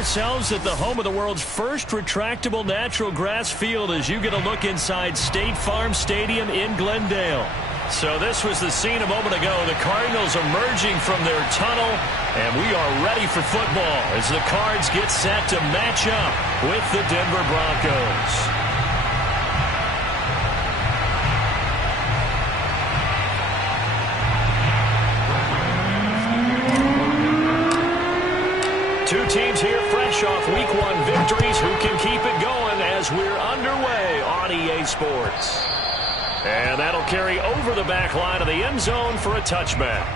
ourselves at the home of the world's first retractable natural grass field as you get a look inside State Farm Stadium in Glendale. So this was the scene a moment ago. The Cardinals emerging from their tunnel, and we are ready for football as the Cards get set to match up with the Denver Broncos. Two teams here fresh off Week 1 victories. Who can keep it going as we're underway on EA Sports? And that'll carry over the back line of the end zone for a touchback.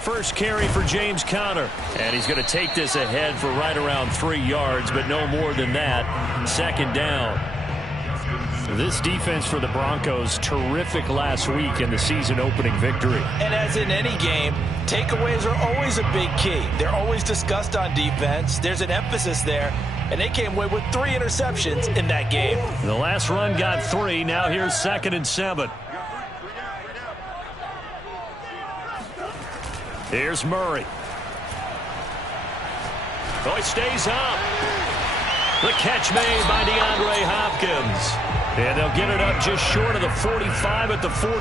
First carry for James Conner, and he's going to take this ahead for right around 3 yards, but no more than that. Second down. This defense for the Broncos, terrific last week in the season-opening victory. And as in any game, takeaways are always a big key. They're always discussed on defense. There's an emphasis there, and they came away with 3 interceptions in that game. The last run got 3. Now here's 2nd and 7. Here's Murray. Oh, he stays up. The catch made by DeAndre Hopkins. And they'll get it up just short of the 45 at the 44.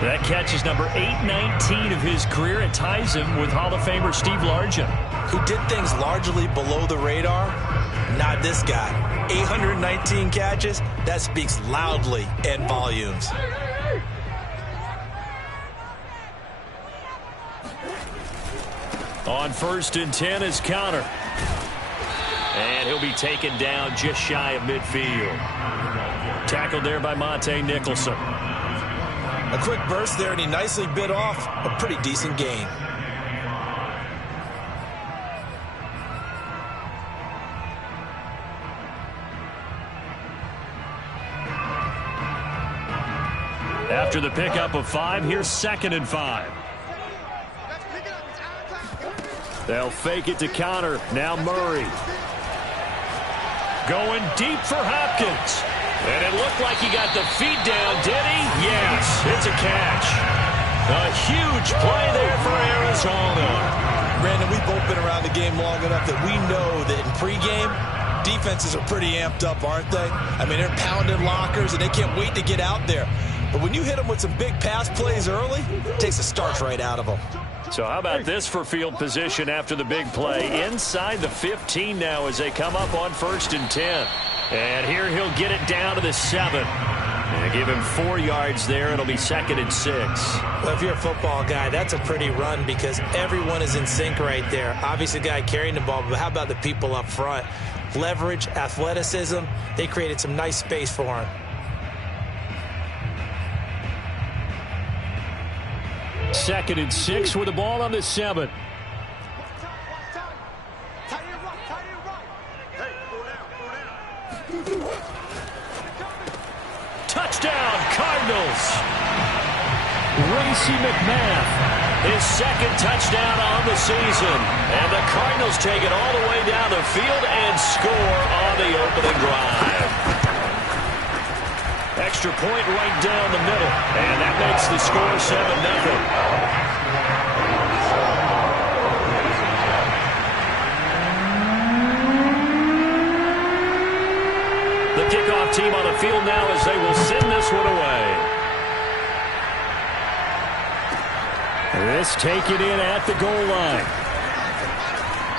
That catch is number 819 of his career. It ties him with Hall of Famer Steve Largent, who did things largely below the radar. Not this guy. 819 catches. That speaks loudly in volumes. On 1st and 10 is Conner. And he'll be taken down just shy of midfield. Tackled there by Monte Nicholson. A quick burst there, and he nicely bit off a pretty decent gain. After the pickup of 5, here's 2nd and 5. They'll fake it to Conner. Now Murray. Going deep for Hopkins. And it looked like he got the feet down, did he? Yes, it's a catch. A huge play there for Arizona. Brandon, we've both been around the game long enough that we know that in pregame, defenses are pretty amped up, aren't they? I mean, they're pounding lockers, and they can't wait to get out there. But when you hit them with some big pass plays early, it takes the starch right out of them. So how about this for field position after the big play? Inside the 15 now as they come up on 1st and 10. And here he'll get it down to the 7. And give him 4 yards there. It'll be 2nd and 6. Well, if you're a football guy, that's a pretty run because everyone is in sync right there. Obviously, the guy carrying the ball, but how about the people up front? Leverage, athleticism, they created some nice space for him. 2nd and 6 with the ball on the 7. Touchdown, Cardinals. Racey McMath, his 2nd touchdown on the season. And the Cardinals take it all the way down the field and score on the opening drive. Extra point right down the middle. And that makes the score 7-0. The kickoff team on the field now as they will send this one away. This taken in at the goal line.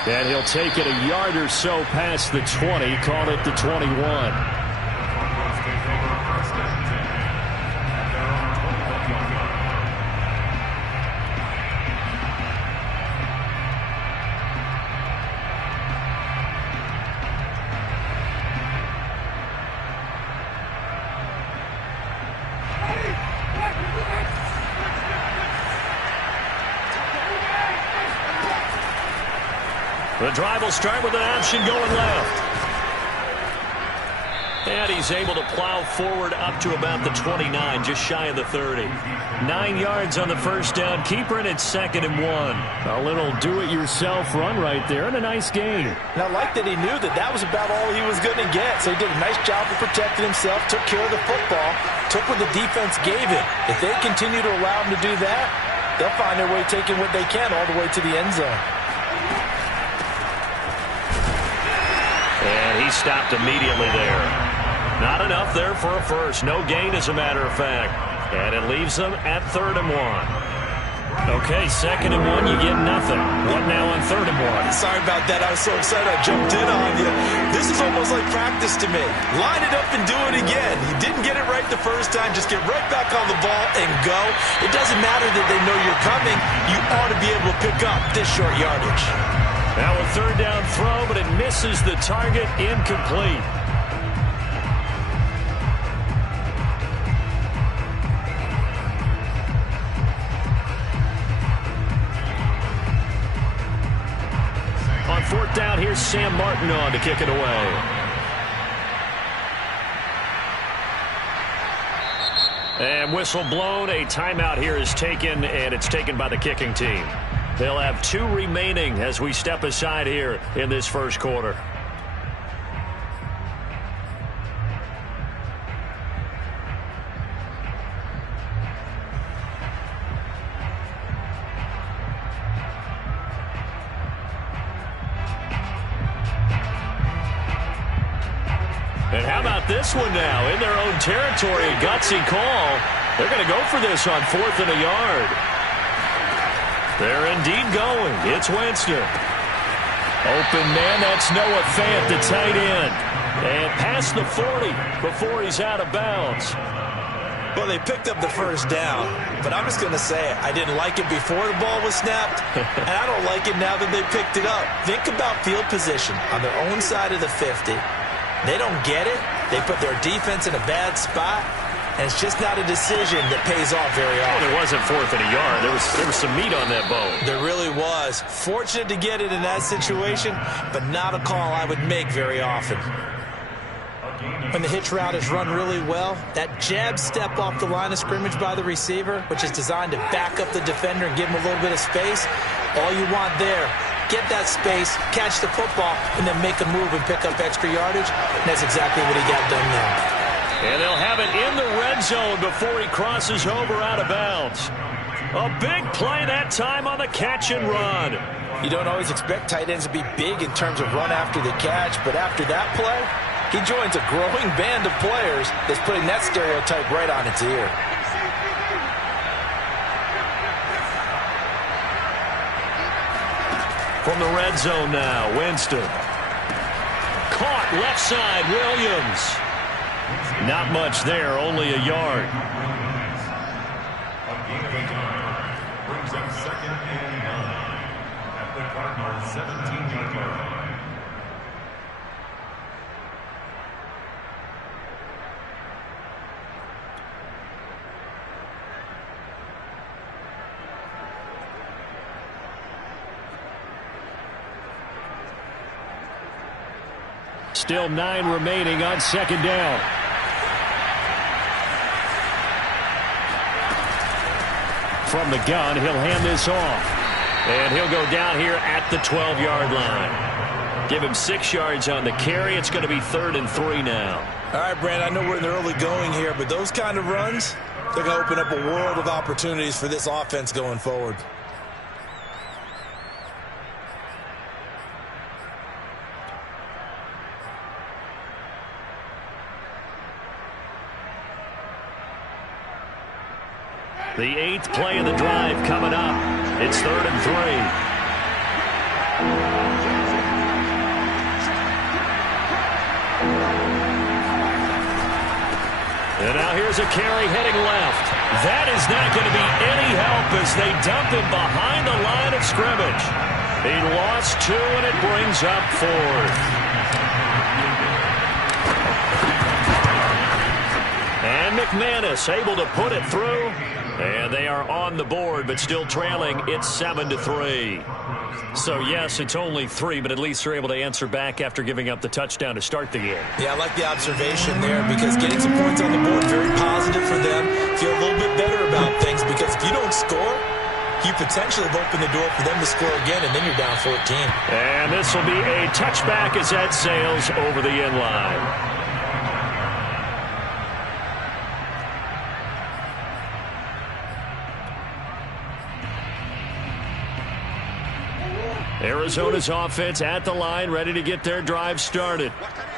And he'll take it a yard or so past the 20, call it the 21. The drive will start with an option going left. And he's able to plow forward up to about the 29, just shy of the 30. 9 yards on the first down. Keeper, and it's 2nd and 1. A little do-it-yourself run right there, and a nice gain. And I like that he knew that that was about all he was going to get. So he did a nice job of protecting himself, took care of the football, took what the defense gave him. If they continue to allow him to do that, they'll find their way taking what they can all the way to the end zone. And he stopped immediately there. Not enough there for a first. No gain, as a matter of fact. And it leaves them at 3rd and 1. Okay, 2nd and 1, you get nothing. What now on 3rd and 1? Sorry about that. I was so excited I jumped in on you. This is almost like practice to me. Line it up and do it again. You didn't get it right the first time. Just get right back on the ball and go. It doesn't matter that they know you're coming. You ought to be able to pick up this short yardage. Now a 3rd down throw, but it misses the target. Incomplete. On 4th down, here's Sam Martin on to kick it away. And whistle blown. A timeout here is taken, and it's taken by the kicking team. They'll have 2 remaining as we step aside here in this first quarter. And how about this one now? In their own territory, a gutsy call. They're going to go for this on 4th and a yard. They're indeed going. It's Winston. Open man, that's Noah Fant, the tight end. And past the 40 before he's out of bounds. Well, they picked up the first down, but I'm just going to say it. I didn't like it before the ball was snapped, and I don't like it now that they picked it up. Think about field position on their own side of the 50. They don't get it. They put their defense in a bad spot. And it's just not a decision that pays off very often. Well, it wasn't 4th and a yard. There was some meat on that bone. There really was. Fortunate to get it in that situation, but not a call I would make very often. When the hitch route is run really well, that jab step off the line of scrimmage by the receiver, which is designed to back up the defender and give him a little bit of space, all you want there, get that space, catch the football, and then make a move and pick up extra yardage. And that's exactly what he got done there. And they'll have it in the red zone before he crosses over out of bounds. A big play that time on the catch and run. You don't always expect tight ends to be big in terms of run after the catch, but after that play, he joins a growing band of players that's putting that stereotype right on its ear. From the red zone now, Winston. Caught left side, Williams. Not much there, only a yard. Brings up 2nd and 9 at the Cardinals' 17-yard line. Still 9 remaining on 2nd down. From the gun, he'll hand this off. And he'll go down here at the 12-yard line. Give him 6 yards on the carry. It's going to be 3rd and 3 now. All right, Brand, I know we're in the early going here, but those kind of runs, they're going to open up a world of opportunities for this offense going forward. The 8th play of the drive coming up. It's 3rd and 3. And now here's a carry heading left. That is not going to be any help as they dump him behind the line of scrimmage. He lost 2, and it brings up 4th. And McManus able to put it through. And they are on the board, but still trailing. It's 7-3. So, yes, it's only 3, but at least they're able to answer back after giving up the touchdown to start the game. Yeah, I like the observation there because getting some points on the board, very positive for them. Feel a little bit better about things because if you don't score, you potentially have opened the door for them to score again, and then you're down 14. And this will be a touchback as that sails over the end line. Arizona's offense at the line, ready to get their drive started.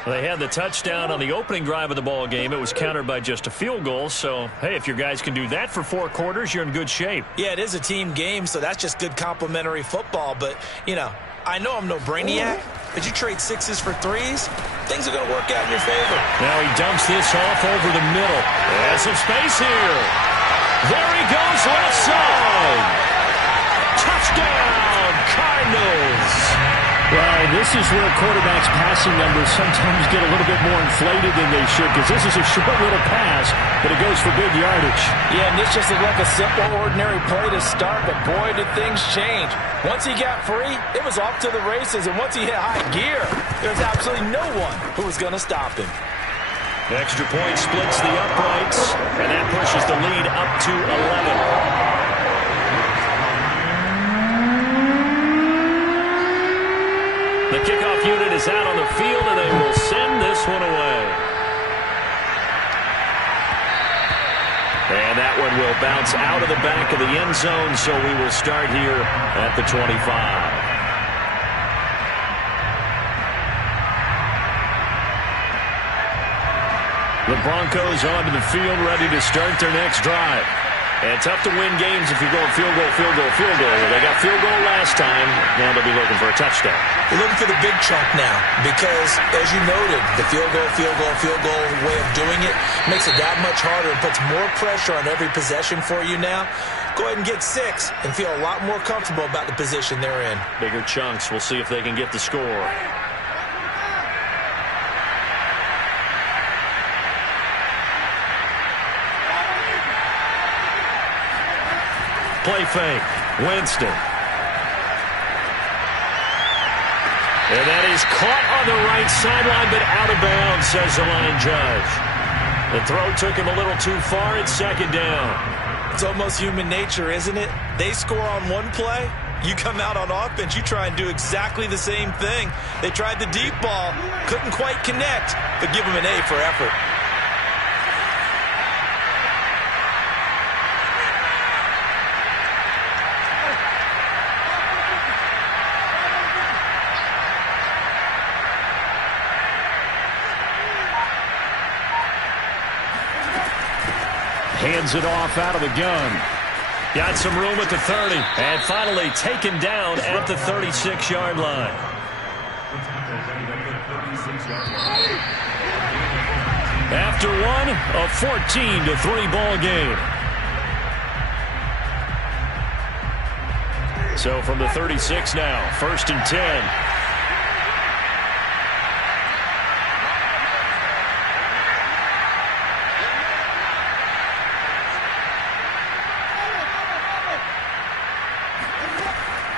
They had the touchdown on the opening drive of the ball game. It was countered by just a field goal. So, hey, if your guys can do that for 4 quarters, you're in good shape. Yeah, it is a team game, so that's just good complimentary football. But, you know, I know I'm no brainiac, but you trade 6s for 3s, things are going to work out in your favor. Now he dumps this off over the middle. Has some space here. There he goes, left side. Touchdown, Cardinals. Well, this is where quarterbacks' passing numbers sometimes get a little bit more inflated than they should because this is a short little pass, but it goes for big yardage. Yeah, and this just looked like a simple, ordinary play to start, but boy, did things change. Once he got free, it was off to the races, and once he hit high gear, there's absolutely no one who was going to stop him. The extra point splits the uprights, and that pushes the lead up to 11. The kickoff unit is out on the field, and they will send this one away. And that one will bounce out of the back of the end zone, so we will start here at the 25. The Broncos onto the field, ready to start their next drive. And tough to win games if you're going field goal, field goal, field goal. They got field goal last time. Now they'll be looking for a touchdown. They're looking for the big chunk now because, as you noted, the field goal way of doing it makes it that much harder and puts more pressure on every possession for you now. Go ahead and get 6 and feel a lot more comfortable about the position they're in. Bigger chunks. We'll see if they can get the score. Play fake. Winston. And that is caught on the right sideline, but out of bounds, says the line judge. The throw took him a little too far. It's second down. It's almost human nature, isn't it? They score on one play. You come out on offense, you try and do exactly the same thing. They tried the deep ball, couldn't quite connect, but give them an A for effort. Hands it off out of the gun. Got some room at the 30. And finally taken down at the 36-yard line. After one, a 14-3 ball game. So from the 36 now, 1st and 10.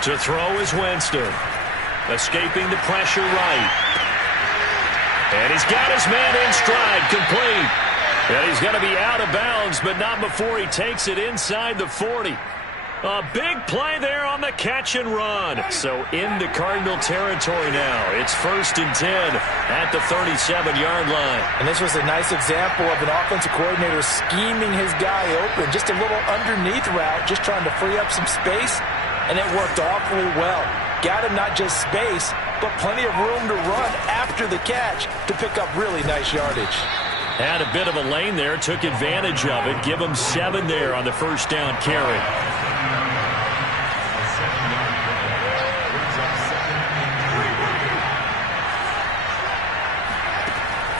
To throw is Winston. Escaping the pressure right. And he's got his man in stride, complete. And he's going to be out of bounds, but not before he takes it inside the 40. A big play there on the catch and run. So into Cardinal territory now. It's 1st and 10 at the 37-yard line. And this was a nice example of an offensive coordinator scheming his guy open. Just a little underneath route, just trying to free up some space. And it worked awfully well. Got him not just space, but plenty of room to run after the catch to pick up really nice yardage. Had a bit of a lane there, took advantage of it. Give him 7 there on the first down carry.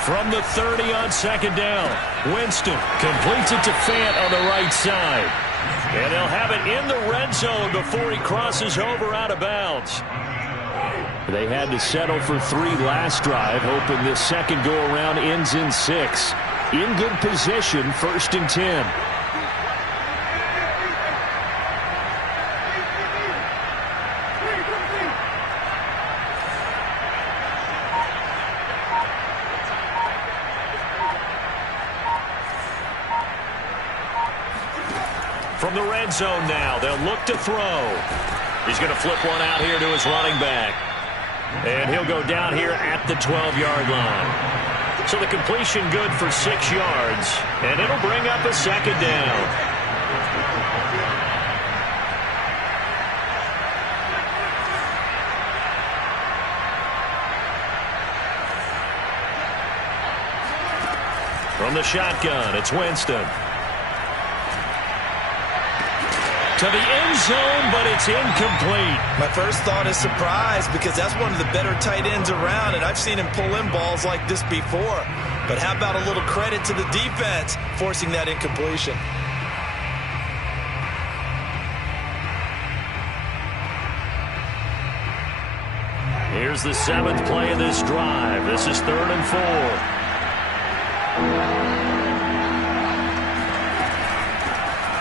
From the 30 on second down, Winston completes it to Fant on the right side. And they'll have it in the red zone before he crosses over out of bounds. They had to settle for 3 last drive, hoping this second go-around ends in 6. In good position, 1st and 10. From the red zone now, they'll look to throw. He's going to flip one out here to his running back. And he'll go down here at the 12-yard line. So the completion good for 6 yards, and it'll bring up a second down. From the shotgun, it's Winston. To the end zone, but it's incomplete. My first thought is surprise because that's one of the better tight ends around, and I've seen him pull in balls like this before. But how about a little credit to the defense forcing that incompletion? Here's the 7th play of this drive. This is 3rd and 4.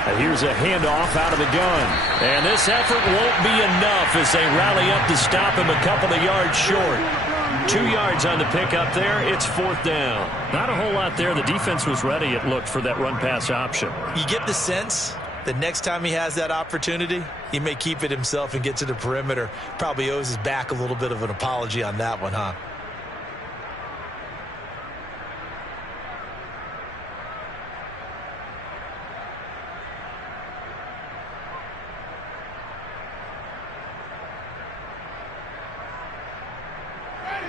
And here's a handoff out of the gun. And this effort won't be enough as they rally up to stop him a couple of yards short. 2 yards on the pickup there. It's 4th down. Not a whole lot there. The defense was ready, it looked, for that run-pass option. You get the sense that next time he has that opportunity, he may keep it himself and get to the perimeter. Probably owes his back a little bit of an apology on that one, huh?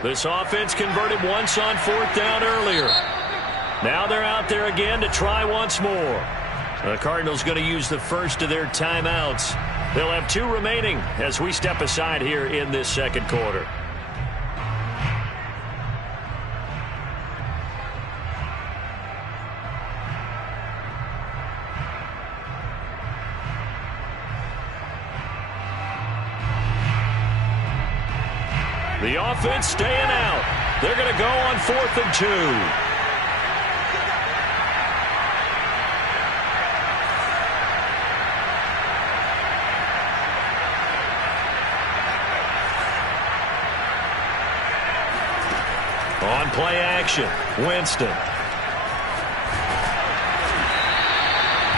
This offense converted once on 4th down earlier. Now they're out there again to try once more. The Cardinals going to use the first of their timeouts. They'll have 2 remaining as we step aside here in this second quarter. The offense staying out. They're going to go on 4th and 2. On play action, Winston.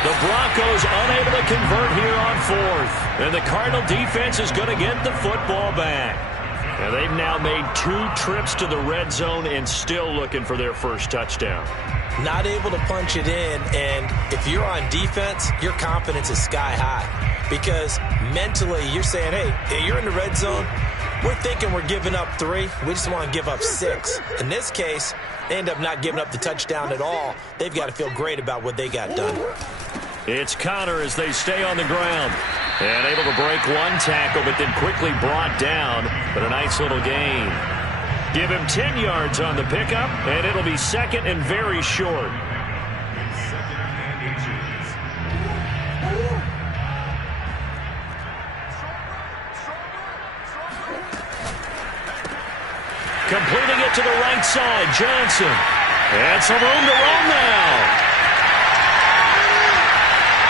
The Broncos unable to convert here on 4th. And the Cardinal defense is going to get the football back. And they've now made 2 trips to the red zone and still looking for their first touchdown. Not able to punch it in, and if you're on defense, your confidence is sky high. Because mentally, you're saying, hey, you're in the red zone. We're thinking we're giving up 3. We just want to give up 6. In this case, they end up not giving up the touchdown at all. They've got to feel great about what they got done. It's Connor as they stay on the ground. And able to break one tackle, but then quickly brought down. But a nice little gain. Give him 10 yards on the pickup, and it'll be 2nd and very short. Completing it to the right side, Johnson. And some room to roam now.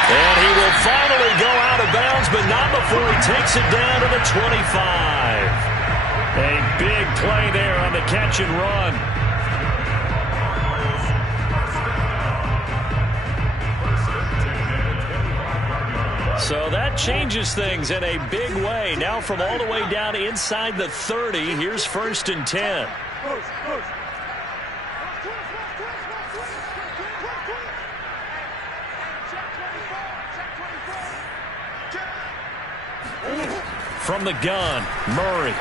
And he will finally go out of bounds, but not before he takes it down to the 25. A big play there on the catch and run. So that changes things in a big way. Now from all the way down inside the 30, here's 1st and 10. From the gun, Murray.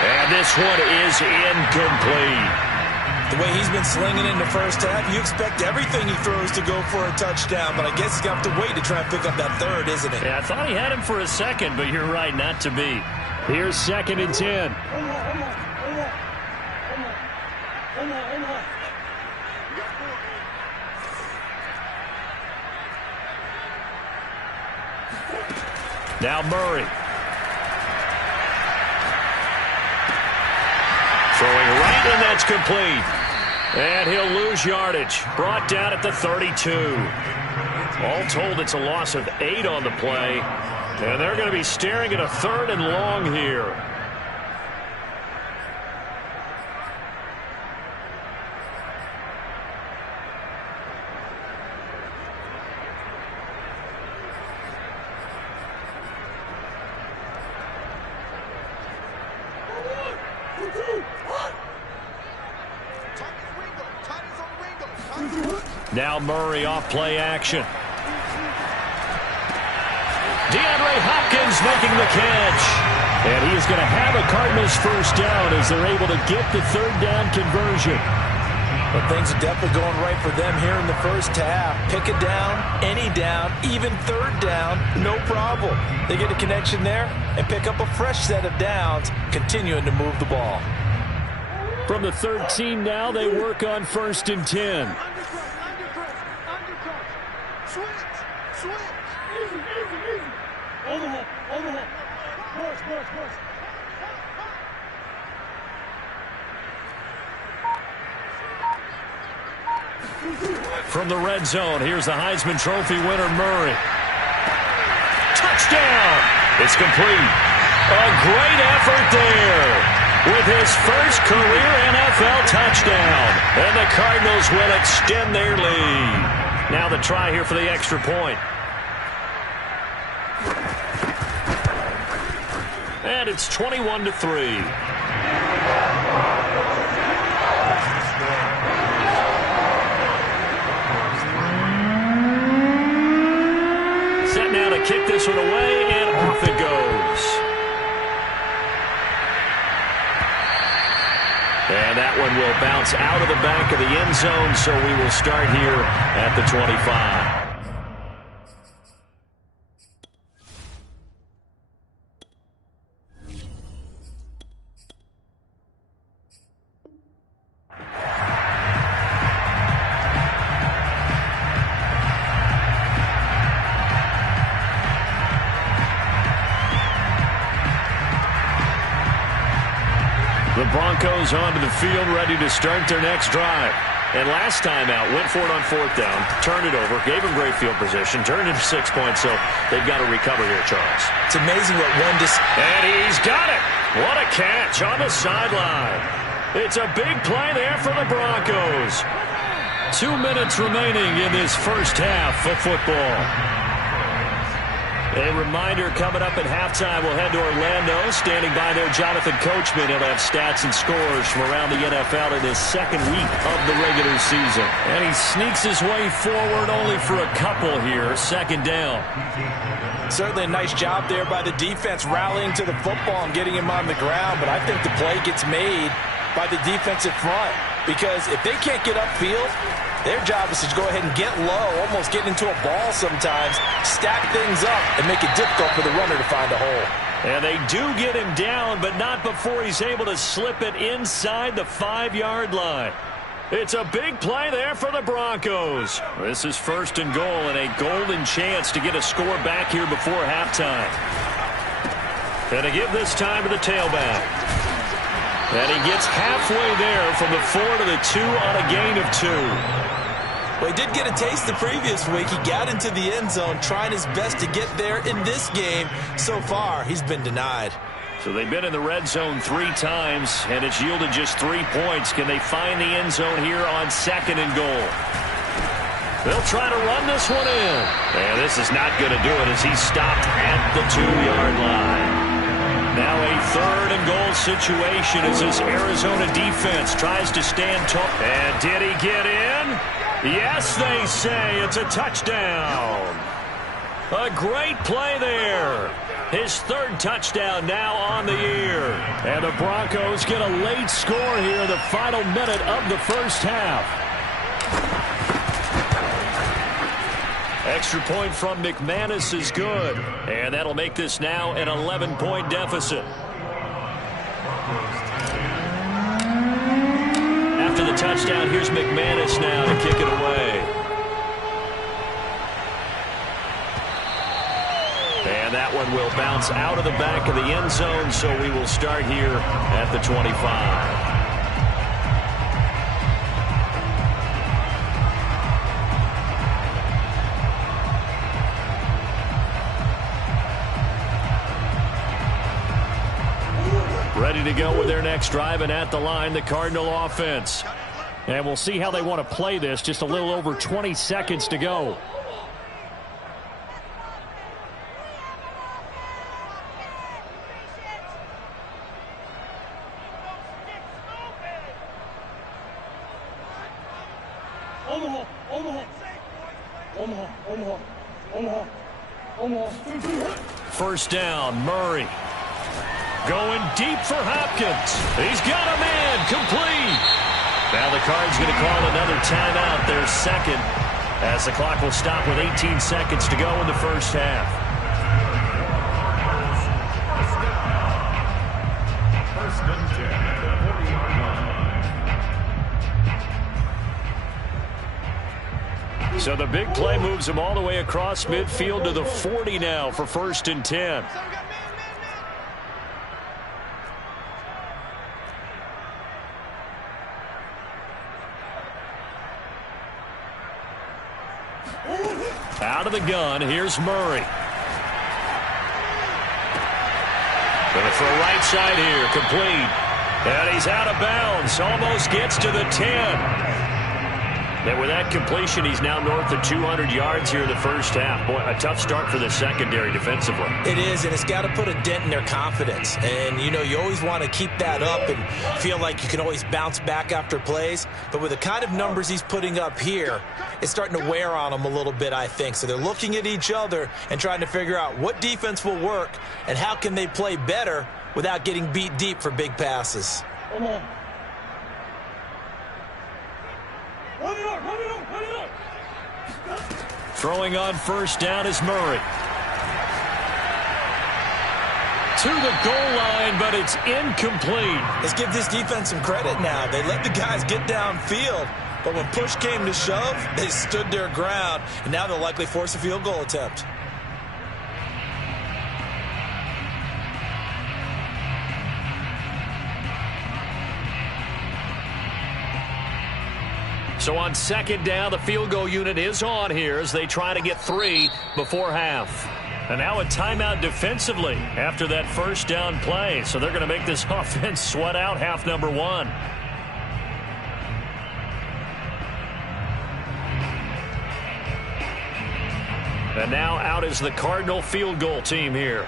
And this one is incomplete. The way he's been slinging in the first half, you expect everything he throws to go for a touchdown, but I guess he's going to have to wait to try and pick up that 3rd, isn't it? Yeah, I thought he had him for a second, but you're right, not to be. Here's 2nd and 10. Now Murray. Throwing right, and that's complete. And he'll lose yardage. Brought down at the 32. All told, it's a loss of 8 on the play. And they're going to be staring at a 3rd and long here. Now Murray off play action. DeAndre Hopkins making the catch. And he is going to have a Cardinals first down as they're able to get the third down conversion. But things are definitely going right for them here in the first half. Pick a down, any down, even third down, no problem. They get a connection there and pick up a fresh set of downs, continuing to move the ball. From the 13 now, they work on 1st and 10. From the red zone, here's the Heisman Trophy winner, Murray. Touchdown! It's complete. A great effort there with his first career NFL touchdown. And the Cardinals will extend their lead. Now the try here for the extra point. And it's 21-3. Set now to kick this one away, and off it goes. And that one will bounce out of the back of the end zone, so we will start here at the 25. The Broncos onto the field, ready to start their next drive. And last time out, went for it on 4th down, turned it over, gave him great field position, turned it into 6 points, so they've got to recover here, Charles. It's amazing what And he's got it! What a catch on the sideline. It's a big play there for the Broncos. 2 minutes remaining in this first half of football. A reminder, coming up at halftime, we'll head to Orlando. Standing by there, Jonathan Coachman. He'll have stats and scores from around the NFL in his second week of the regular season. And he sneaks his way forward only for a couple here. 2nd down. Certainly a nice job there by the defense, rallying to the football and getting him on the ground. But I think the play gets made by the defensive front, because if they can't get upfield, their job is to go ahead and get low, almost get into a ball sometimes, stack things up, and make it difficult for the runner to find a hole. And they do get him down, but not before he's able to slip it inside the 5-yard line. It's a big play there for the Broncos. This is 1st and goal, and a golden chance to get a score back here before halftime. And to give this time to the tailback. And he gets halfway there from the 4 to the 2 on a gain of 2. Well, he did get a taste the previous week. He got into the end zone, trying his best to get there in this game. So far, he's been denied. So they've been in the red zone 3 times, and it's yielded just 3 points. Can they find the end zone here on 2nd and goal? They'll try to run this one in. And this is not going to do it as he's stopped at the 2-yard line. Now a 3rd and goal situation as this Arizona defense tries to stand tall. And did he get in? Yes, they say it's a touchdown. A great play there. His 3rd touchdown now on the year. And the Broncos get a late score here in the final minute of the first half. Extra point from McManus is good. And that'll make this now an 11-point deficit. After the touchdown, here's McManus now to kick it away. And that one will bounce out of the back of the end zone, so we will start here at the 25. Ready to go with their next drive, and at the line, the Cardinal offense. And we'll see how they want to play this. Just a little over 20 seconds to go. Hold on. First down, Murray. Going deep for Hopkins. He's got a man, complete. Now the Cards going to call another timeout, their second, as the clock will stop with 18 seconds to go in the first half. First and 10 at the 40-yard line. So the big play moves him all the way across midfield to the 40 now for first and 10. Out of the gun, here's Murray. Gonna throw right side here, complete. And he's out of bounds, almost gets to the 10. And with that completion, he's now north of 200 yards here in the first half. Boy, a tough start for the secondary defensively. It is, and it's got to put a dent in their confidence. And, you know, you always want to keep that up and feel like you can always bounce back after plays. But with the kind of numbers he's putting up here, it's starting to wear on them a little bit, I think. So they're looking at each other and trying to figure out what defense will work and how can they play better without getting beat deep for big passes. Throwing on first down is Murray. To the goal line, but it's incomplete. Let's give this defense some credit now. They let the guys get downfield, but when push came to shove, they stood their ground, and now they'll likely force a field goal attempt. So on second down, the field goal unit is on here as they try to get 3 before half. And now a timeout defensively after that first down play. So they're going to make this offense sweat out half number 1. And now out is the Cardinal field goal team here.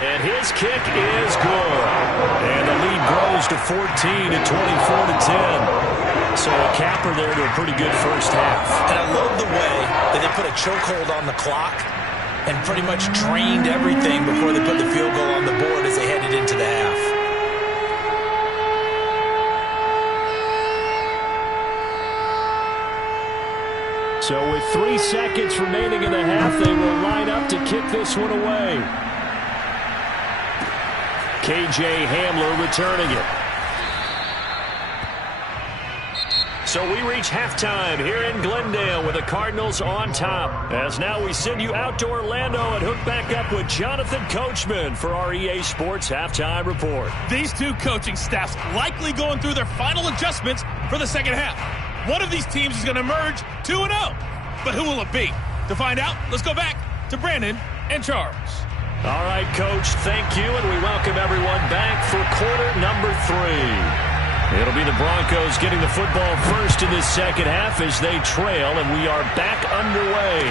And his kick is good. And the lead grows to 14 at 24-10. So a capper there to a pretty good first half. And I love the way that they put a chokehold on the clock and pretty much drained everything before they put the field goal on the board as they headed into the half. So with 3 seconds remaining in the half, they will line up to kick this one away. K.J. Hamler returning it. So we reach halftime here in Glendale with the Cardinals on top. As now we send you out to Orlando and hook back up with Jonathan Coachman for our EA Sports Halftime Report. These two coaching staffs likely going through their final adjustments for the second half. One of these teams is going to emerge 2-0. But who will it be? To find out, let's go back to Brandon and Charles. All right, Coach, thank you, and we welcome everyone back for quarter number 3. It'll be the Broncos getting the football first in this second half as they trail, and we are back underway.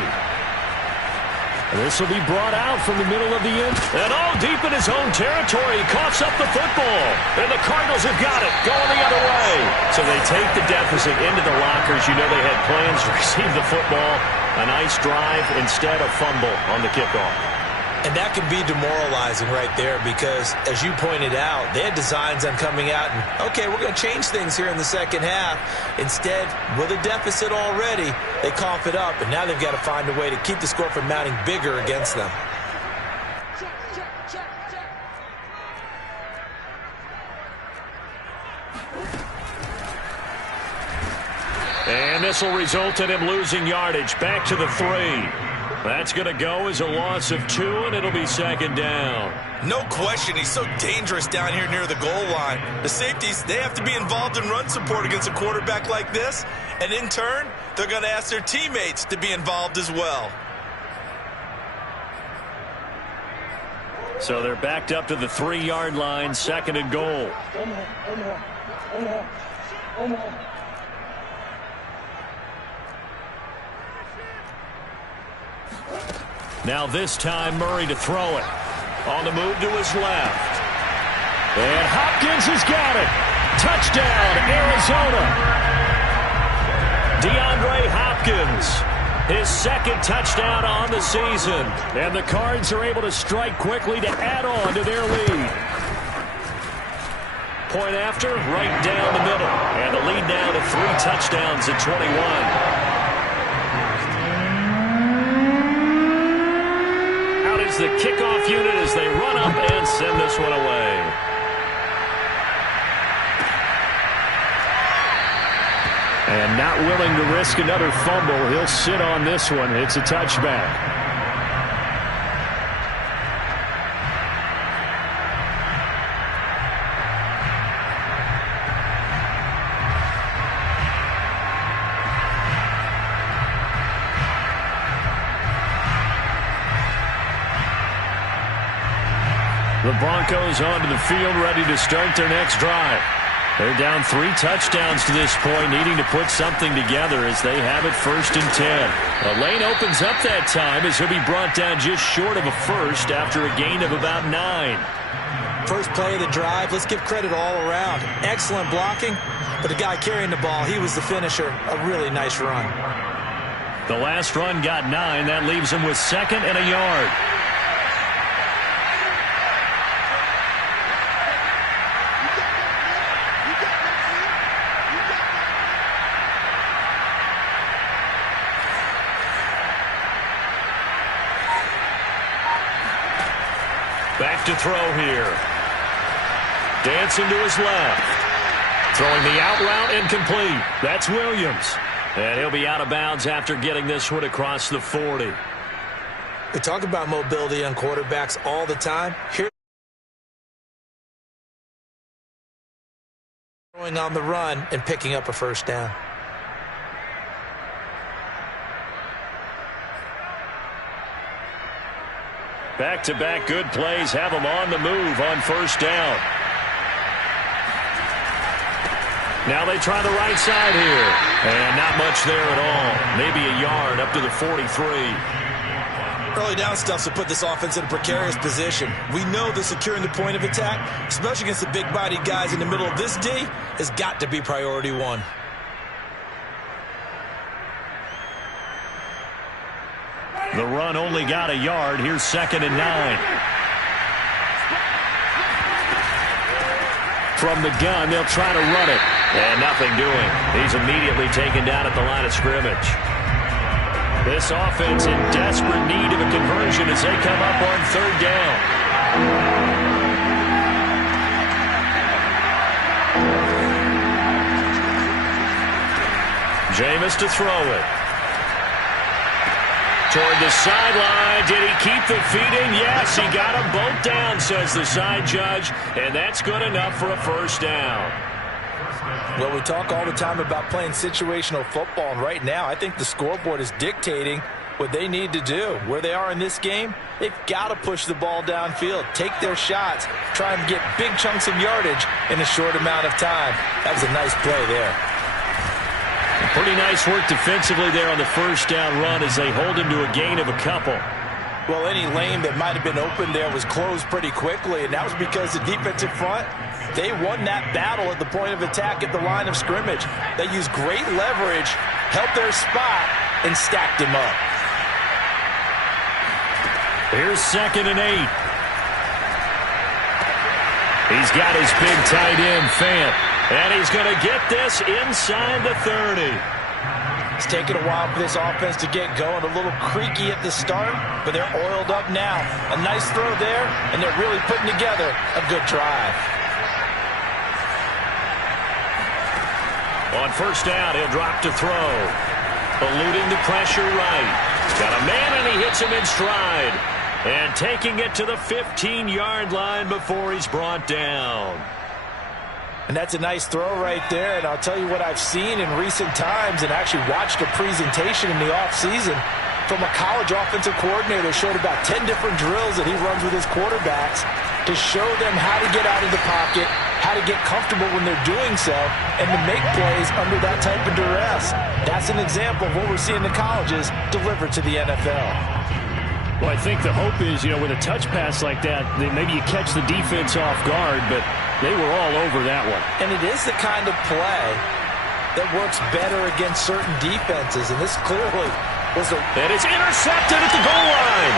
This will be brought out from the middle of the end. And all deep in his own territory, he coughs up the football. And the Cardinals have got it, going the other way. So they take the deficit into the lockers. You know they had plans to receive the football. A nice drive, instead a fumble on the kickoff. And that can be demoralizing right there because, as you pointed out, they had designs on coming out and, okay, we're going to change things here in the second half. Instead, with a deficit already, they cough it up, and now they've got to find a way to keep the score from mounting bigger against them. And this will result in him losing yardage. Back to the 3. That's going to go as a loss of 2, and it'll be second down. No question, he's so dangerous down here near the goal line. The safeties, they have to be involved in run support against a quarterback like this. And in turn, they're going to ask their teammates to be involved as well. So they're backed up to the 3-yard line, second and goal. Now this time Murray to throw it. On the move to his left. And Hopkins has got it. Touchdown, Arizona. DeAndre Hopkins, his second touchdown on the season. And the Cards are able to strike quickly to add on to their lead. Point after, right down the middle. And the lead now to 3 touchdowns at 21. Out is the kickoff unit as they run up and send this one away. And not willing to risk another fumble. He'll sit on this one. It's a touchback. The Broncos onto the field, ready to start their next drive. They're down 3 touchdowns to this point, needing to put something together as they have it 1st and 10. A lane opens up that time as he'll be brought down just short of a first after a gain of about 9. First play of the drive, let's give credit all around. Excellent blocking, but the guy carrying the ball, he was the finisher. A really nice run. The last run got 9. That leaves him with 2nd and a yard. Back to throw here. Dancing to his left. Throwing the out route incomplete. That's Williams. And he'll be out of bounds after getting this one across the 40. We talk about mobility on quarterbacks all the time. Here, throwing on the run and picking up a first down. Back-to-back good plays have them on the move on first down. Now they try the right side here. And not much there at all. Maybe a yard up to the 43. Early down stuff to put this offense in a precarious position. We know that securing the point of attack, especially against the big-bodied guys in the middle of this D, has got to be priority 1. The run only got a yard. Here's 2nd and 9. From the gun, they'll try to run it. And nothing doing. He's immediately taken down at the line of scrimmage. This offense in desperate need of a conversion as they come up on 3rd down. Jameis to throw it. Toward the sideline. Did he keep the feet in? Yes, he got them both down, says the side judge. And that's good enough for a first down. Well, we talk all the time about playing situational football, and right now I think the scoreboard is dictating what they need to do. Where they are in this game, they've got to push the ball downfield, take their shots, try and get big chunks of yardage in a short amount of time. That was a nice play there. Pretty nice work defensively there on the first down run as they hold him to a gain of a couple. Well, any lane that might have been open there was closed pretty quickly, and that was because the defensive front, they won that battle at the point of attack at the line of scrimmage. They used great leverage, held their spot, and stacked him up. Here's 2nd and 8. He's got his big tight end, Fant. And he's going to get this inside the 30. It's taken a while for this offense to get going. A little creaky at the start, but they're oiled up now. A nice throw there, and they're really putting together a good drive. On first down, he'll drop to throw. Eluding the pressure right. Got a man, and he hits him in stride. And taking it to the 15-yard line before he's brought down. And that's a nice throw right there. And I'll tell you what I've seen in recent times and actually watched a presentation in the offseason from a college offensive coordinator. Showed about 10 different drills that he runs with his quarterbacks to show them how to get out of the pocket, how to get comfortable when they're doing so, and to make plays under that type of duress. That's an example of what we're seeing the colleges deliver to the NFL. Well, I think the hope is, with a touch pass like that, maybe you catch the defense off guard, but They were all over that one. And it is the kind of play that works better against certain defenses, and this clearly was a... And it's intercepted at the goal line.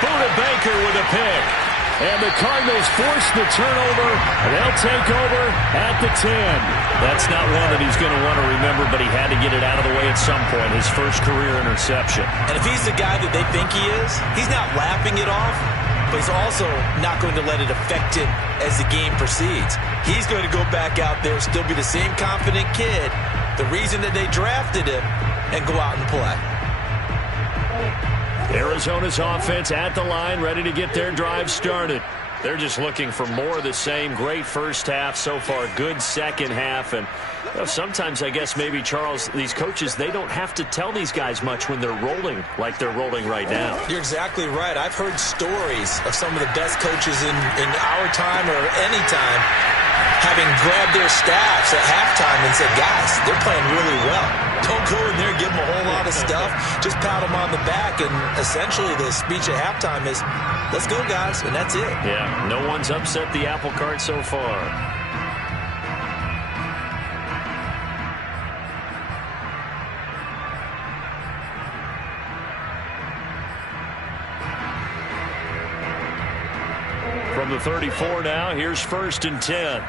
Buda Baker with a pick. And the Cardinals force the turnover. They'll take over at the 10. That's not one that he's going to want to remember, but he had to get it out of the way at some point, his first career interception. And if he's the guy that they think he is, he's not laughing it off, but he's also not going to let it affect him as the game proceeds. He's going to go back out there, still be the same confident kid, the reason that they drafted him, and go out and play. Arizona's offense at the line, ready to get their drive started. They're just looking for more of the same. Great first half so far, good second half. And sometimes, I guess, maybe, Charles, these coaches, they don't have to tell these guys much when they're rolling like they're rolling right now. You're exactly right. I've heard stories of some of the best coaches in our time or any time having grabbed their staffs at halftime and said, guys, they're playing really well. Don't go in there and give them a whole lot of stuff. Just pat them on the back. And essentially the speech at halftime is, let's go, guys, and that's it. Yeah, no one's upset the apple cart so far. From the 34 now, here's 1st and 10.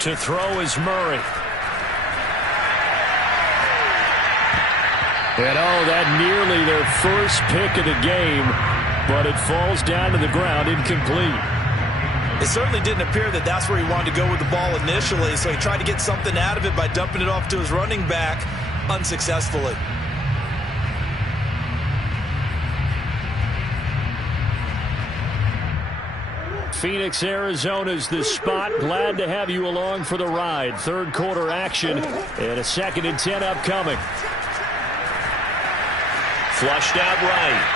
To throw is Murray. And that nearly their first pick of the game, but it falls down to the ground incomplete. It certainly didn't appear that that's where he wanted to go with the ball initially, so he tried to get something out of it by dumping it off to his running back unsuccessfully. Phoenix, Arizona's the spot. Glad to have you along for the ride. Third quarter action and a 2nd and 10 upcoming. Flushed out right.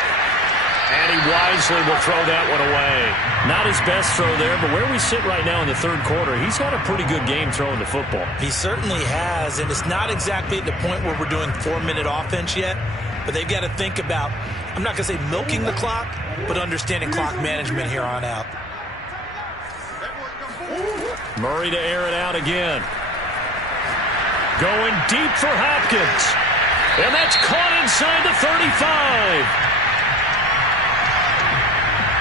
And he wisely will throw that one away. Not his best throw there, but where we sit right now in the third quarter, he's had a pretty good game throwing the football. He certainly has, and it's not exactly at the point where we're doing 4-minute offense yet, but they've got to think about, I'm not going to say milking the clock, but understanding clock management here on out. Murray to air it out again. Going deep for Hopkins. And that's caught inside the 35.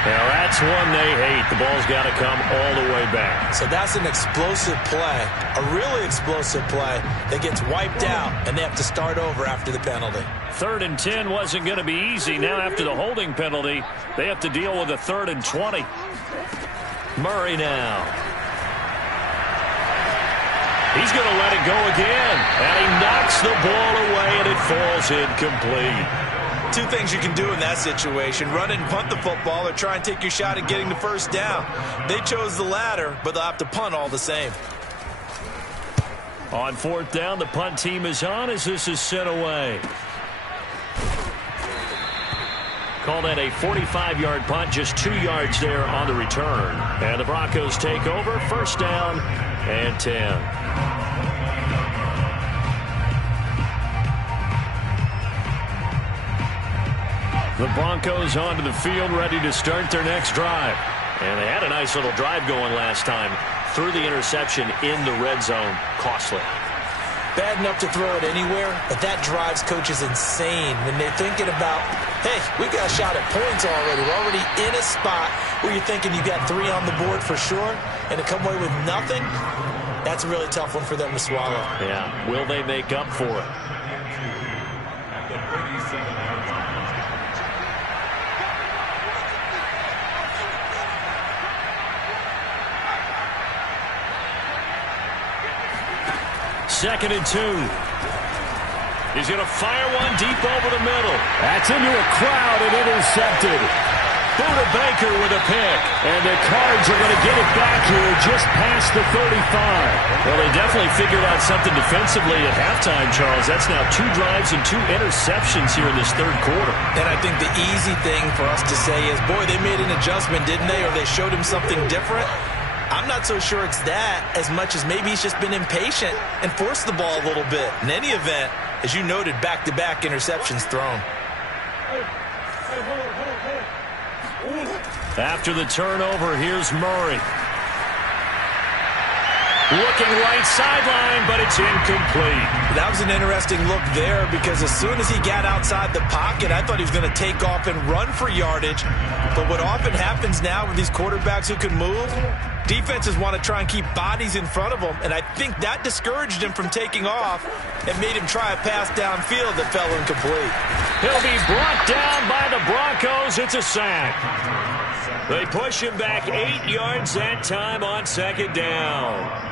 Now that's one they hate. The ball's got to come all the way back. So that's an explosive play, a really explosive play that gets wiped out, and they have to start over after the penalty. 3rd and 10 wasn't going to be easy. Now after the holding penalty, they have to deal with a 3rd and 20. Murray now. He's going to let it go again. And he knocks the ball away, and it falls incomplete. Two things you can do in that situation: run and punt the football, or try and take your shot at getting the first down. They chose the latter, but they'll have to punt all the same. On 4th down, the punt team is on as this is sent away. Call that a 45-yard punt, just 2 yards there on the return. And the Broncos take over, 1st down and 10. The Broncos onto the field, ready to start their next drive. And they had a nice little drive going last time. Threw the interception in the red zone. Costly. Bad enough to throw it anywhere, but that drives coaches insane when they're thinking about, hey, we got a shot at points already. We're already in a spot where you're thinking you got 3 on the board for sure, and to come away with nothing, that's a really tough one for them to swallow. Yeah, will they make up for it? Second and 2. He's going to fire one deep over the middle. That's into a crowd and intercepted. Buda Baker with a pick. And the Cards are going to get it back here just past the 35. Well, they definitely figured out something defensively at halftime, Charles. That's now 2 drives and 2 interceptions here in this third quarter. And I think the easy thing for us to say is, boy, they made an adjustment, didn't they? Or they showed him something different. I'm not so sure it's that as much as maybe he's just been impatient and forced the ball a little bit. In any event, as you noted, back-to-back interceptions thrown. After the turnover, here's Murray. Looking right sideline, but it's incomplete. That was an interesting look there because as soon as he got outside the pocket, I thought he was going to take off and run for yardage. But what often happens now with these quarterbacks who can move, defenses want to try and keep bodies in front of them, and I think that discouraged him from taking off and made him try a pass downfield that fell incomplete. He'll be brought down by the Broncos. It's a sack. They push him back 8 yards that time on second down.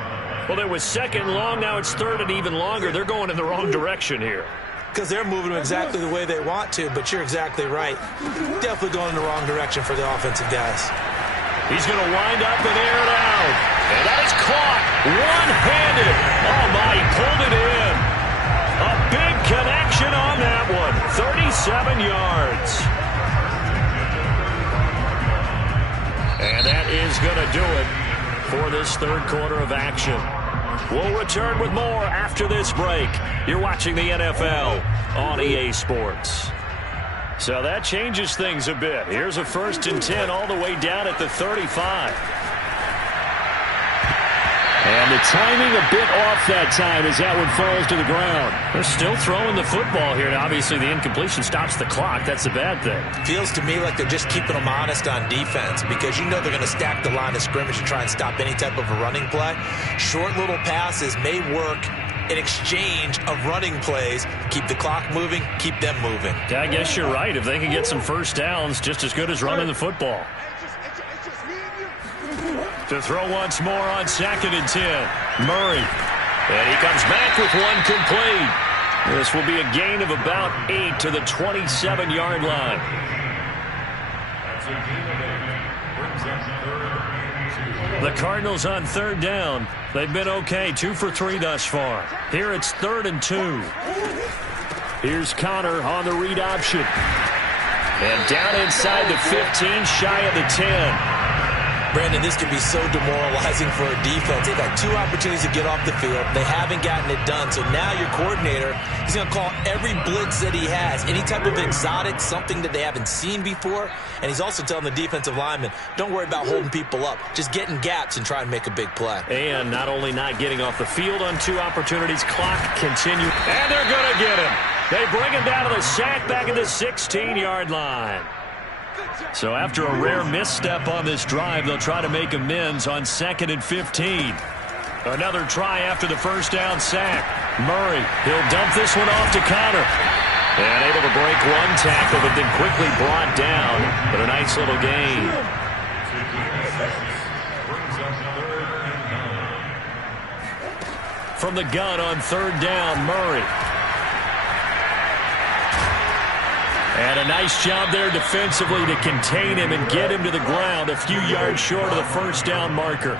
Well, it was second long. Now it's third and even longer. They're going in the wrong direction here. Because they're moving exactly the way they want to, but you're exactly right. Definitely going in the wrong direction for the offensive guys. He's going to wind up and air it out. And that is caught one-handed. Oh, my, he pulled it in. A big connection on that one. 37 yards. And that is going to do it for this third quarter of action. We'll return with more after this break. You're watching the NFL on EA Sports. So that changes things a bit. Here's a 1st and 10 all the way down at the 35. And the timing a bit off that time as that one falls to the ground. They're still throwing the football here. Now, obviously, the incompletion stops the clock. That's the bad thing. Feels to me like they're just keeping them honest on defense because you know they're going to stack the line of scrimmage and try and stop any type of a running play. Short little passes may work in exchange of running plays. Keep the clock moving, keep them moving. Yeah, I guess you're right. If they can get some first downs, just as good as running the football. To throw once more on 2nd and 10. Murray. And he comes back with one complete. This will be a gain of about 8 to the 27-yard line. The Cardinals on 3rd down. They've been okay, 2 for 3 thus far. Here it's 3rd and 2. Here's Connor on the read option. And down inside the 15, shy of the 10. Brandon, this can be so demoralizing for a defense. They've had 2 opportunities to get off the field. They haven't gotten it done. So now your coordinator, he's going to call every blitz that he has, any type of exotic, something that they haven't seen before. And he's also telling the defensive lineman, don't worry about holding people up. Just get in gaps and try and make a big play. And not only not getting off the field on 2 opportunities, clock continue. And they're going to get him. They bring him down to the sack back at the 16-yard line. So after a rare misstep on this drive, they'll try to make amends on 2nd and 15. Another try after the first down sack. Murray, he'll dump this one off to Connor. And able to break one tackle, but then quickly brought down. But a nice little gain. From the gun on 3rd down, Murray. And a nice job there defensively to contain him and get him to the ground a few yards short of the first down marker.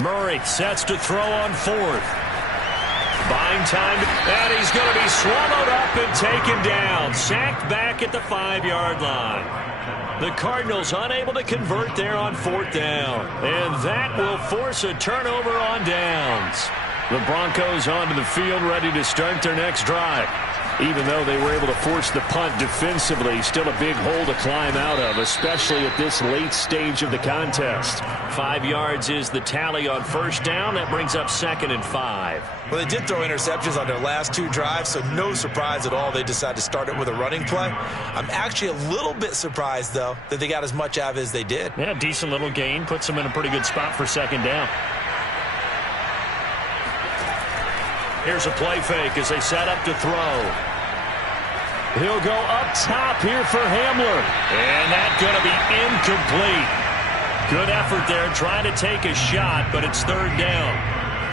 Murray sets to throw on 4th. Buying time, and he's going to be swallowed up and taken down. Sacked back at the 5-yard line. The Cardinals unable to convert there on 4th down. And that will force a turnover on downs. The Broncos onto the field ready to start their next drive. Even though they were able to force the punt defensively, still a big hole to climb out of, especially at this late stage of the contest. 5 yards is the tally on 1st down. That brings up 2nd and 5. Well, they did throw interceptions on their last 2 drives, so no surprise at all they decided to start it with a running play. I'm actually a little bit surprised, though, that they got as much out of it as they did. Yeah, decent little gain. Puts them in a pretty good spot for 2nd down. Here's a play fake as they set up to throw. He'll go up top here for Hamler. And that's going to be incomplete. Good effort there trying to take a shot, but it's 3rd down.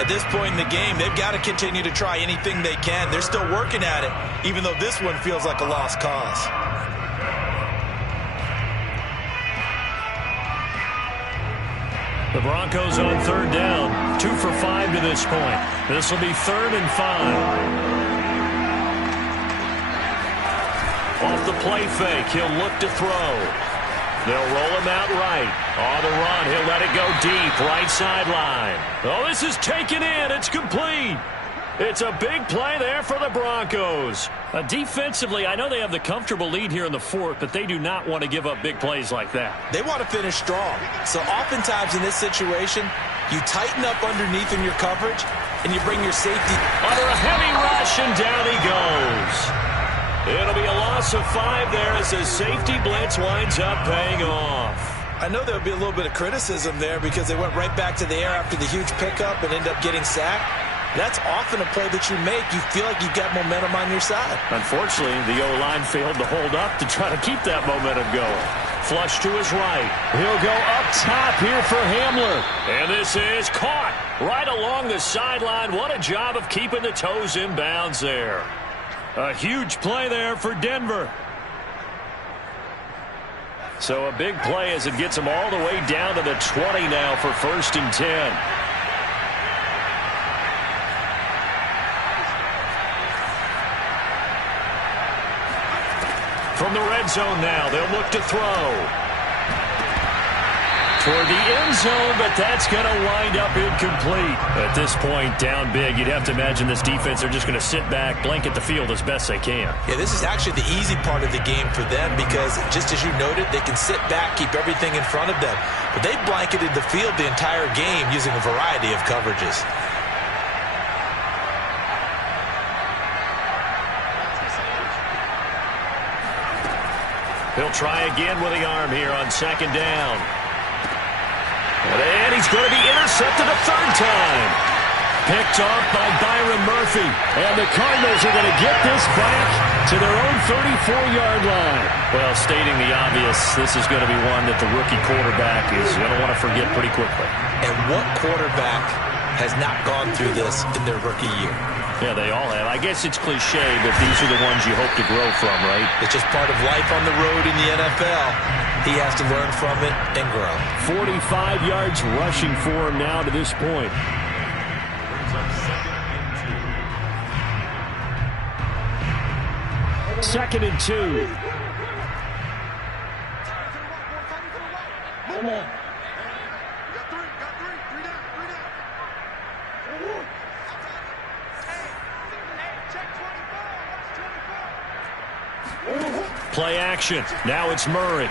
At this point in the game, they've got to continue to try anything they can. They're still working at it, even though this one feels like a lost cause. The Broncos on third down. 2 for 5 to this point. This will be 3rd and 5. Off the play fake, he'll look to throw. They'll roll him out right. On the run, he'll let it go deep, right sideline. Oh, this is taken in. It's complete. It's a big play there for the Broncos. Defensively, I know they have the comfortable lead here in the 4th, but they do not want to give up big plays like that. They want to finish strong. So oftentimes in this situation, you tighten up underneath in your coverage, and you bring your safety under a heavy rush, and down he goes. It'll be a loss of 5 there as the safety blitz winds up paying off. I know there'll be a little bit of criticism there because they went right back to the air after the huge pickup and end up getting sacked. That's often a play that you make. You feel like you've got momentum on your side. Unfortunately, the O-line failed to hold up to try to keep that momentum going. Flush to his right. He'll go up top here for Hamler. And this is caught right along the sideline. What a job of keeping the toes in bounds there. A huge play there for Denver. So a big play as it gets them all the way down to the 20 now for 1st and 10. From the red zone now, they'll look to throw. Toward the end zone, but that's going to wind up incomplete. At this point, down big, you'd have to imagine this defense, they're just going to sit back, blanket the field as best they can. Yeah, this is actually the easy part of the game for them because, just as you noted, they can sit back, keep everything in front of them. But they blanketed the field the entire game using a variety of coverages. He'll try again with the arm here on 2nd down. And he's going to be intercepted a 3rd time. Picked off by Byron Murphy. And the Cardinals are going to get this back to their own 34-yard line. Well, stating the obvious, this is going to be one that the rookie quarterback is going to want to forget pretty quickly. And what quarterback has not gone through this in their rookie year? Yeah, they all have. I guess it's cliche, but these are the ones you hope to grow from, right? It's just part of life on the road in the NFL. He has to learn from it and grow. 45 yards rushing for him now to this point. Second and 2. Come on. Play action. Now it's Murray.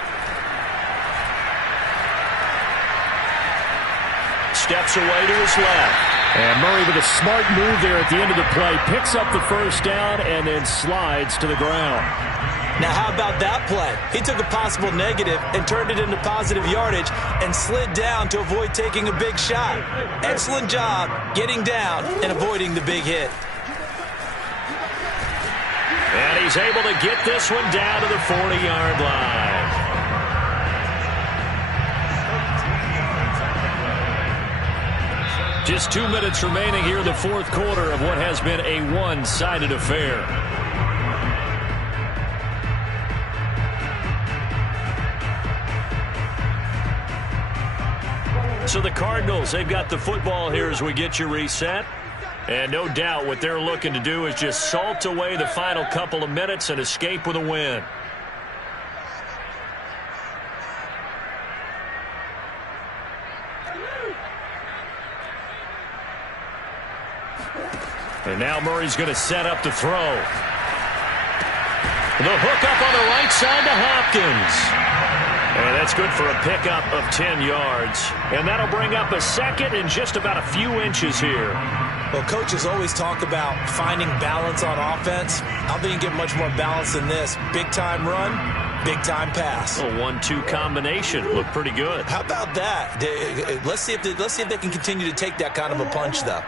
Steps away to his left. And Murray with a smart move there at the end of the play. Picks up the 1st down and then slides to the ground. Now how about that play? He took a possible negative and turned it into positive yardage and slid down to avoid taking a big shot. Excellent job getting down and avoiding the big hit. And he's able to get this one down to the 40-yard line. Just 2 minutes remaining here in the 4th quarter of what has been a one-sided affair. So the Cardinals, they've got the football here as we get you reset. And no doubt what they're looking to do is just salt away the final couple of minutes and escape with a win. And now Murray's going to set up to throw. The hook up on the right side to Hopkins. And that's good for a pickup of 10 yards. And that'll bring up a 2nd and just about a few inches here. Well, coaches always talk about finding balance on offense. I don't think you get much more balance than this. Big-time run, big-time pass. A 1-2 combination. Look pretty good. How about that? Let's see if they can continue to take that kind of a punch, though.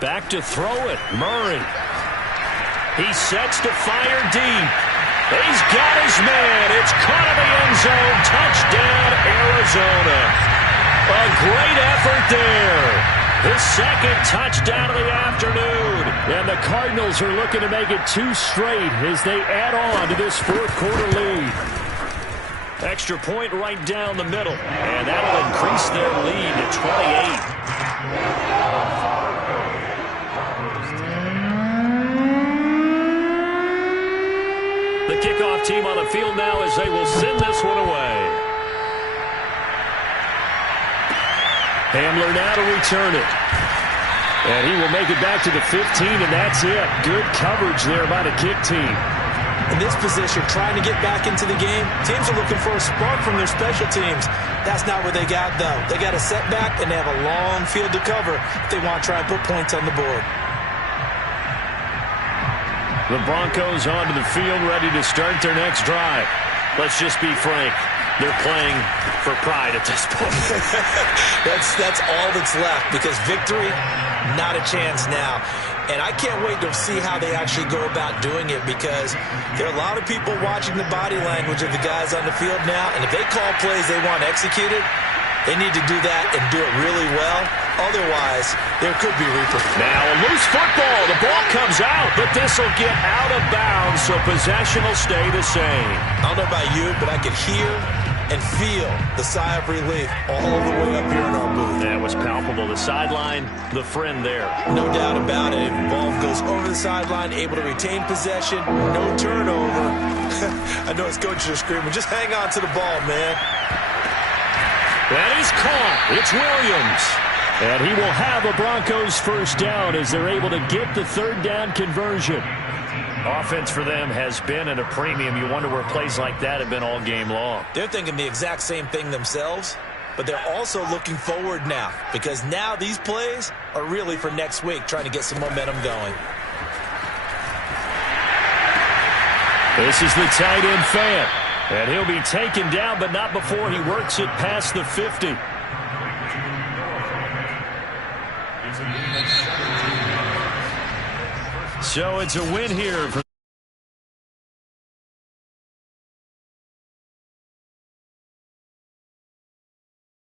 Back to throw it. Murray. He sets to fire deep. He's got his man. It's caught in the end zone. Touchdown, Arizona. A great effort there. His 2nd touchdown of the afternoon. And the Cardinals are looking to make it 2 straight as they add on to this fourth-quarter lead. Extra point right down the middle, and that'll increase their lead to 28. The kickoff team on the field now as they will send this one away. Hamler now to return it. And he will make it back to the 15, and that's it. Good coverage there by the kick team. In this position, trying to get back into the game, teams are looking for a spark from their special teams. That's not what they got, though. They got a setback, and they have a long field to cover if they want to try and put points on the board. The Broncos onto the field, ready to start their next drive. Let's just be frank. They're playing for pride at this point. That's all that's left, because victory, not a chance now. And I can't wait to see how they actually go about doing it, because there are a lot of people watching the body language of the guys on the field now, and if they call plays they want executed, they need to do that and do it really well. Otherwise, there could be repercussions. Now a loose football. The ball comes out, but this will get out of bounds, so possession will stay the same. I don't know about you, but I could hear and feel the sigh of relief all the way up here in our booth. That was palpable. The sideline, the friend there. No doubt about it. The ball goes over the sideline, able to retain possession, no turnover. I know his coaches are screaming, just hang on to the ball, man. That is caught. It's Williams. And he will have a Broncos first down as they're able to get the third down conversion. Offense for them has been at a premium. You wonder where plays like that have been all game long. They're thinking the exact same thing themselves, but they're also looking forward now, because now these plays are really for next week, trying to get some momentum going. This is the tight end fan, and he'll be taken down, but not before he works it past the 50. So it's a win here for